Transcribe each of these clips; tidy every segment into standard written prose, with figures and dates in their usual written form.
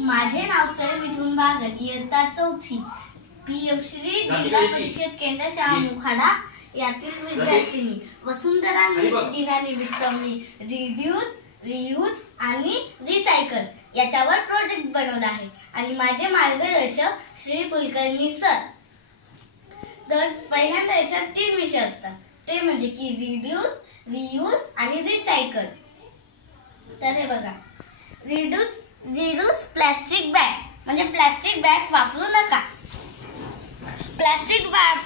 माझे नाव सर मिथुन बागल, इयत्ता 4थी, पीएमश्री जिल्हा परिषद केंद्र शाळा मोखाडा यातील विद्यार्थिनी. वसुंधरा दिनानिमित्त मी रिड्यूस, रियूज आणि रिसायकल याच्यावर प्रोजेक्ट बनवला आहे आणि माझे मार्गदर्शक श्री कुलकर्णी सर. तर पहिल्यांदा याच्यात 3 विषय असतात, ते म्हणजे की रिड्यूस, रियूज आणि रिसायकल. तर हे बघा, रिड्यूस प्लास्टिक बॅग म्हणजे प्लास्टिक बॅग वापरू नका. प्लास्टिक बॅग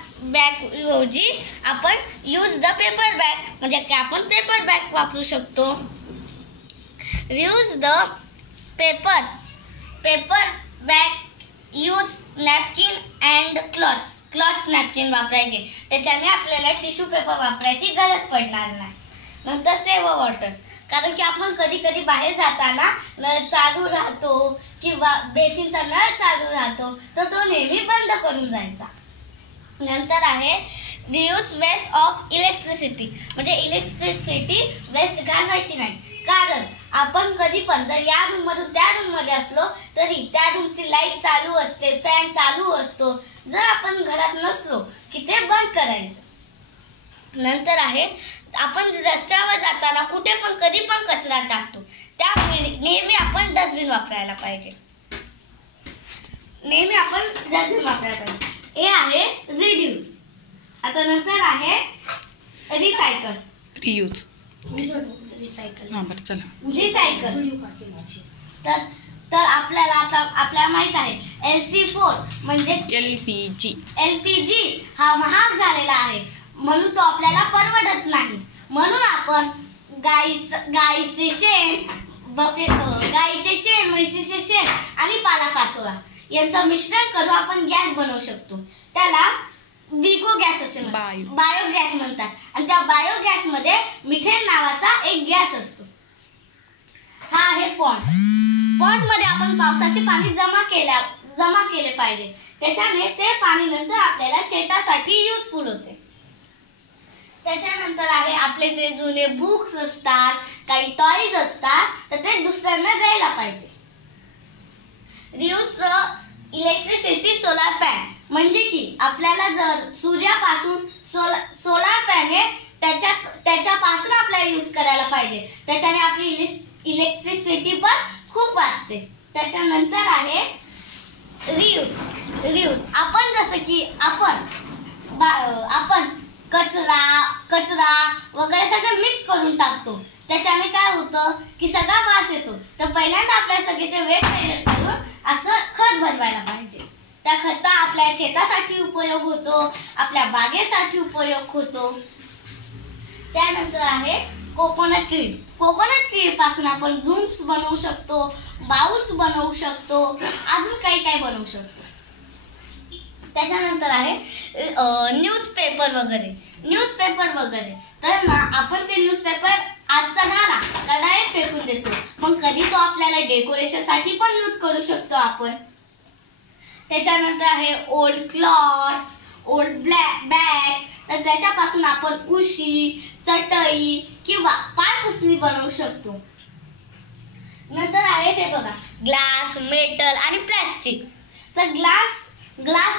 ऐवजी आपण यूज द पेपर बॅग म्हणजे की आपण पेपर बॅग वापरू शकतो. Reuse the paper bag use napkin and clothes napkin वापरायचे, त्याच्याने आपल्याला टिश्यू पेपर वापरायची गरज पडणार नाही. नंतर सेव्ह वॉटर, कारण की आपण कधी कधी बाहेर जाताना नळ चालू राहतो किंवा बेसिनचा नळ चालू राहतो, तर तो नेहमी बंद करून जायचा. नंतर आहे रियूज वेस्ट ऑफ इलेक्ट्रिसिटी म्हणजे इलेक्ट्रिसिटी वेस्ट घालवायची नाही, कारण आपण कधी पण जर या रूम मधून त्या रूम मध्ये असलो तरी त्या रूमची लाईट चालू असते, फॅन चालू असतो. जर आपण घरात नसलो की ते बंद करायचं. नंतर आहे आपण रस्त्यावर जाताना कुठे पण कधी पण कचरा टाकतो, त्यामुळे नेहमी आपण डस्टबिन वापरायला पाहिजे. हे आहे रिड्यूस. आता नंतर आहे रिसायकल, रिसायकल. तर आपल्याला माहित आहे LC4 म्हणजे LPG हा महाग झालेला आहे, म्हणून तो आपल्याला परवडत नाही. म्हणून आपण गाईचे शेण, म्हशीचे शेण आणि पालापाचोळा यांचं मिश्रण करून आपण गॅस बनवू शकतो. त्याला बिगो गॅस असे म्हणतात, बायोगॅस म्हणतात. आणि त्या बायोगॅस मध्ये मिथेन नावाचा एक गॅस असतो. हा आहे पॉन्ड मध्ये आपण पावसाचे पाणी जमा केले पाहिजे, त्याच्याने ते पाणी नंतर आपल्याला शेतासाठी युजफुल होते. त्याच्यानंतर आहे आपले जे जुने बुक्स असतात, काही टॉयज असतात, तर ते दुसऱ्यांना द्यायला पाहिजे. रियूज इलेक्ट्रिसिटी सोलार पॅन म्हणजे की आपल्याला जर सूर्यापासून सोलार पॅनेल त्याच्यापासून आपल्याला यूज करायला पाहिजे, त्याच्याने आपली इलेक्ट्रिसिटी पण खूप वाचते. त्याच्यानंतर आहे रियूज. आपण जसं की आपण कचरा वगैरे सगळं मिक्स करून टाकतो, त्याच्याने काय होतं की सगळा वास येतो. तर पहिल्यांदा आपल्या सगळ्याचे वेगवेगळे करून असं खत बनवायला पाहिजे. त्या खता आपल्या शेतासाठी उपयोग होतो, आपल्या बागेसाठी उपयोग होतो. त्यानंतर आहे कोकोनट ट्री पासून आपण रूम्स बनवू शकतो, बाउल्स बनवू शकतो, अजून काही बनवू शकतो. त्याच्यानंतर आहे न्यूजपेपर वगैरे. तर ना आपण ते न्यूजपेपर आजचा झाला कडाईत फेकून देतो, पण कधी तो आपल्याला डेकोरेशन साठी पण यूज करू शकतो आपण. त्याच्यानंतर आहे ओल्ड क्लॉथ्स, ओल्ड बॅग्स. तर त्याच्यापासून आपण उशी, चटई किंवा पायपुसणी बनवू शकतो. नंतर आहे ते बघा ग्लास, मेटल आणि प्लास्टिक. तर ग्लास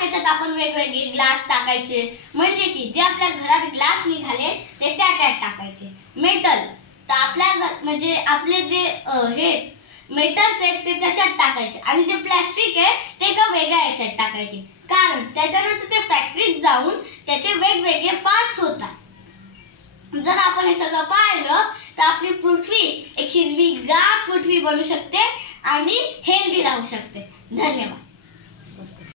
याच्यात आपण वेगवेगळे ग्लास टाकायचे, म्हणजे की जे आपल्या घरात ग्लास निघाले ते त्यात टाकायचे. मेटल तर म्हणजे आपले जे हे मेटल्स आहेत ते त्याच्यात टाकायचे, आणि जे प्लास्टिक आहे ते एका वेगळ्या याच्यात टाकायचे, कारण त्याच्यानंतर ते फॅक्टरीत जाऊन त्याचे वेगवेगळे पार्ट्स होतात. जर आपण हे सगळं पाहिलं तर आपली पृथ्वी एक हिरवीगार पृथ्वी बनू शकते आणि हेल्दी राहू शकते. धन्यवाद.